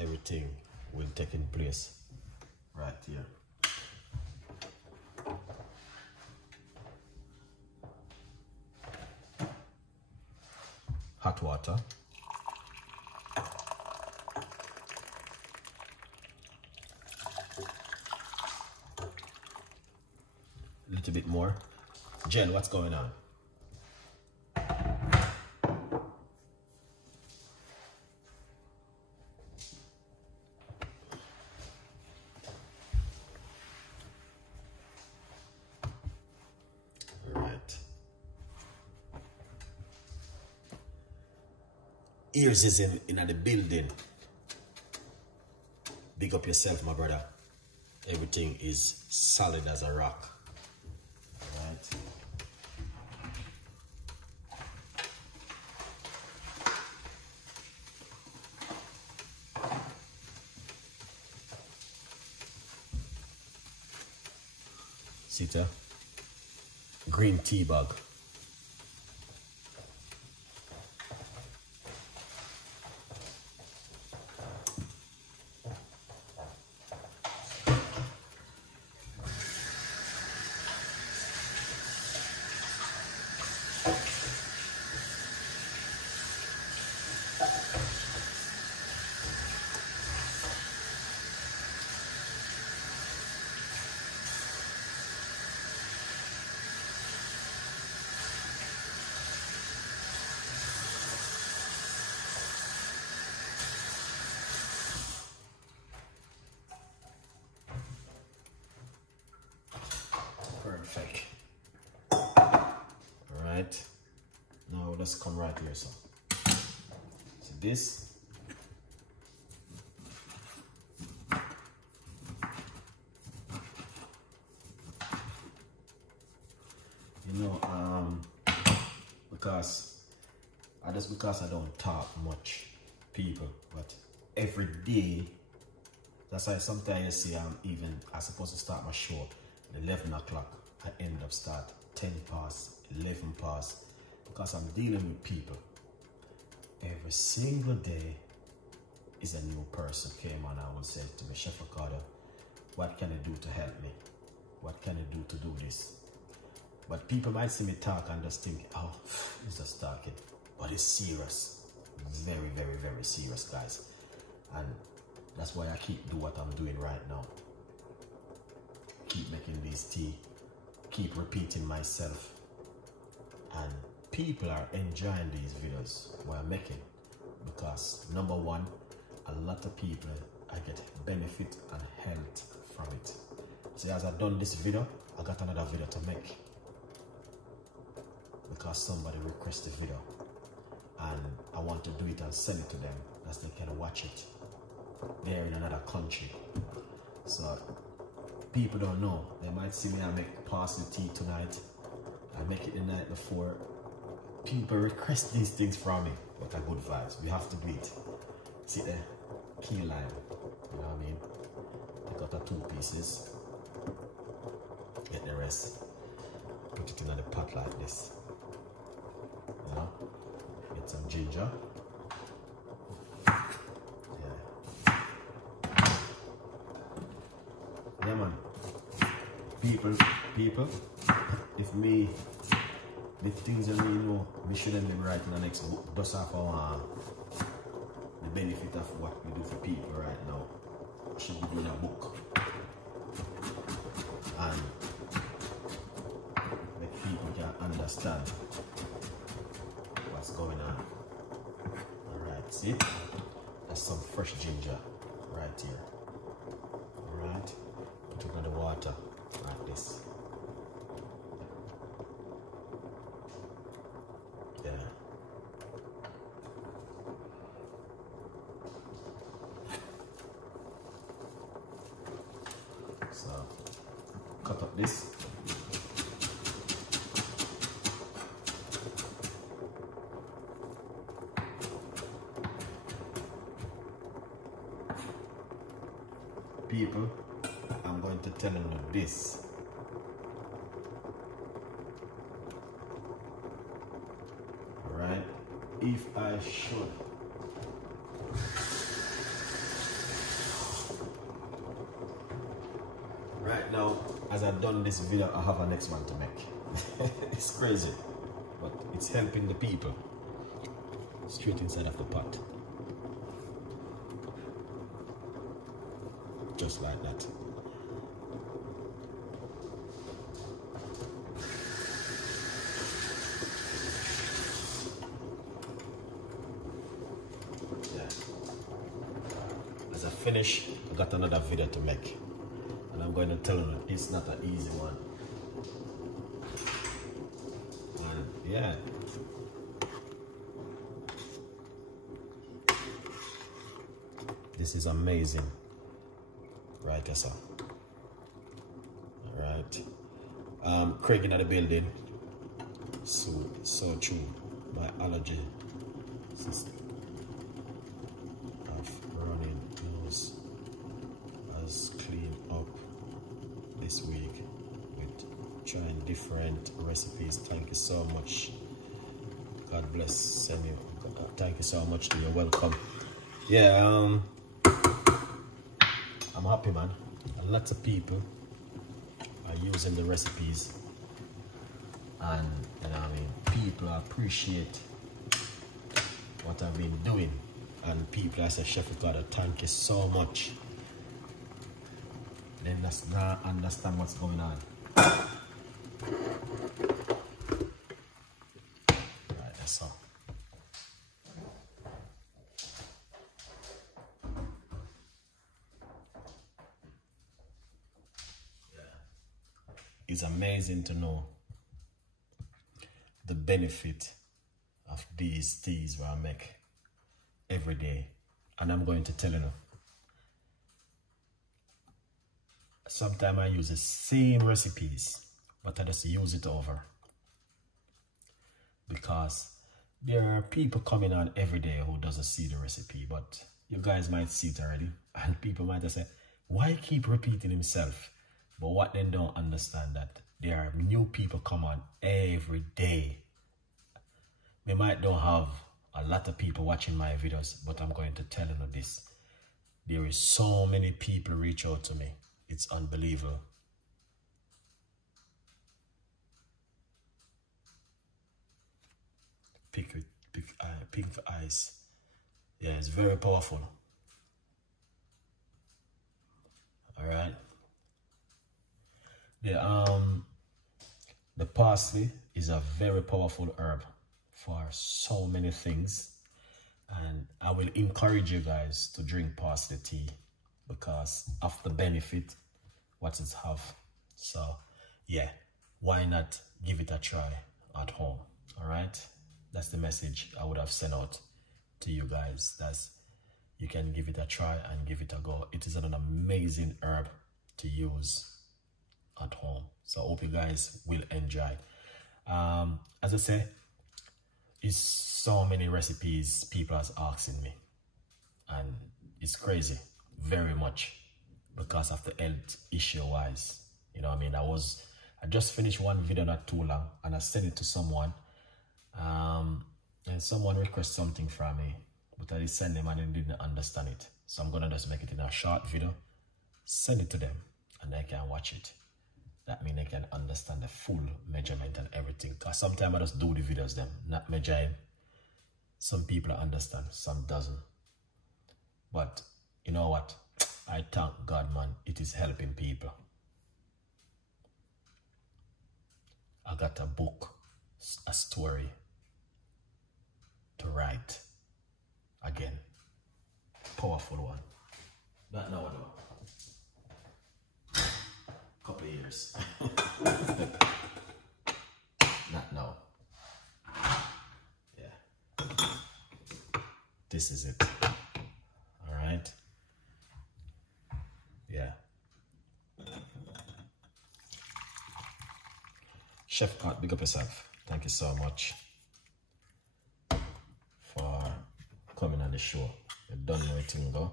everything will take in place right here. Hot water. A little bit more. Jen, what's going on? Ears is in the building. Big up yourself, my brother. Everything is solid as a rock. Alright. Sita. Green tea bag. Perfect. Alright. Now let's come right here, so this. You know, because I don't talk much, people, but every day, that's why sometimes you see I'm supposed to start my show at 11 o'clock. I end up start 10 past, 11 past, because I'm dealing with people. Every single day is a new person came on. I would say to me, Chef Ricardo, what can I do to help me? What can I do to do this? But people might see me talk and just think, oh, he's just talking. But it's serious. Very, very, very serious, guys. And that's why I keep doing what I'm doing right now. Keep making this tea. Keep repeating myself. And people are enjoying these videos we're making. Because number one, a lot of people, I get benefit and health from it. See, as I've done this video, I got another video to make. Because somebody requested the video. And I want to do it and send it to them as they can watch it. They're in another country. So people don't know. They might see me, I make parsley tea tonight. I make it the night before. People request these things from me. What a good vibes. We have to do it. See there? Key lime. You know what I mean? Take out the 2 pieces. Get the rest. Put it in the pot like this. You know? Get some ginger. Yeah, man. People, if me, the things that we know, we shouldn't be writing the next book. Just have the benefit of what we do for people right now. We should be doing a book. And make people can understand what's going on. Alright, see? That's some fresh ginger right here. Alright? Put it in the water like this. Yeah. So, cut up this. People, I'm going to tell them this. Alright, if I should Right now, as I've done this video, I have a next one to make. It's crazy, but it's helping the people. Straight inside of the pot. Just like that. Yeah. As I finish, I got another video to make. And I'm going to tell you it's not an easy one. And yeah. This is amazing. Right, yes, sir. Alright. Craig in the building. So true. My allergy system of running nose has cleaned up this week with trying different recipes. Thank you so much. God bless. Send you. Thank you so much. You're welcome. Yeah. I'm happy, man. And lots of people are using the recipes, and you know what I mean, people appreciate what I've been doing, and people, I say, Chef Ricardo, thank you so much. They just not understand what's going on. Right, that's all. It's amazing to know the benefit of these teas where I make every day. And I'm going to tell you, sometimes I use the same recipes, but I just use it over. Because there are people coming on every day who doesn't see the recipe, but you guys might see it already. And people might just say, why keep repeating himself? But what they don't understand that there are new people come on every day. They might don't have a lot of people watching my videos, but I'm going to tell you this. There is so many people reach out to me. It's unbelievable. Pink eyes. Yeah, it's very powerful. All right. The parsley is a very powerful herb for so many things, and I will encourage you guys to drink parsley tea because of the benefit what it have. So yeah, why not give it a try at home? All right, that's the message I would have sent out to you guys. That's, you can give it a try and give it a go. It is an amazing herb to use at home. So I hope you guys will enjoy. As I say, it's so many recipes people are asking me, and it's crazy very much because of the health issue wise. You know what I mean? I just finished one video not too long, and I sent it to someone, and someone requested something from me, but I did send them and they didn't understand it. So I'm gonna just make it in a short video, send it to them, and they can watch it. That means they can understand the full measurement and everything. Because sometimes I just do the videos them, not measuring. Some people understand, some doesn't. But you know what? I thank God, man, it is helping people. I got a book, a story to write again. Powerful one. Not now, though. Couple of years. Not now. Yeah. This is it. All right. Yeah. Chef Cook, big up yourself. Thank you so much for coming on the show. You don't know it, go.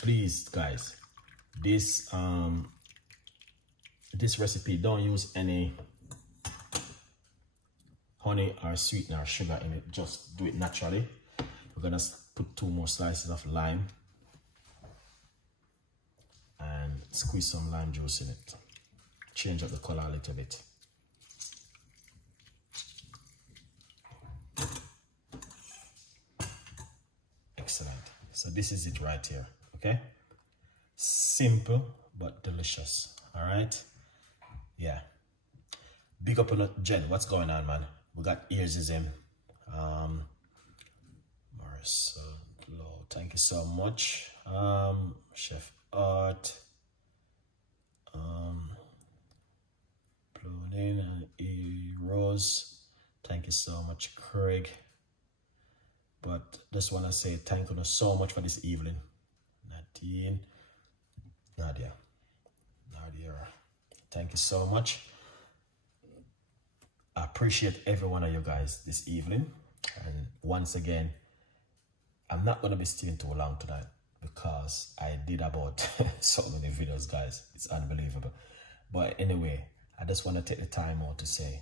please guys, this this recipe don't use any honey or sweetener or sugar in it. Just do it naturally. We're gonna put 2 more slices of lime and squeeze some lime juice in it. Change up the color a little bit. Excellent. So this is it right here. Okay, simple but delicious. All right, yeah. Big up on Jen. What's going on, man? We got ears is in. Marcel, thank you so much. Chef Art, Plunin and E Rose, thank you so much, Craig. But just want to say thank you so much for this evening. Nadia, thank you so much. I appreciate every one of you guys this evening. And once again, I'm not going to be staying too long tonight because I did about so many videos, guys. It's unbelievable. But anyway, I just want to take the time out to say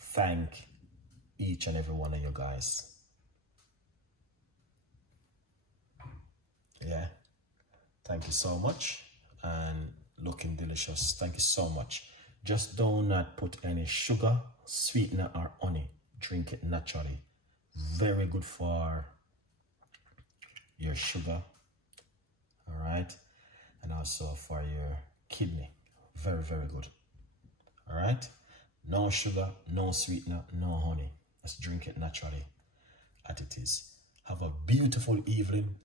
thank each and every one of you guys. Yeah, thank you so much, and looking delicious. Thank you so much. Just do not put any sugar, sweetener or honey. Drink it naturally. Very good for your sugar, all right, and also for your kidney. Very, very good. All right, no sugar, no sweetener, no honey. Let's drink it naturally as it is. Have a beautiful evening.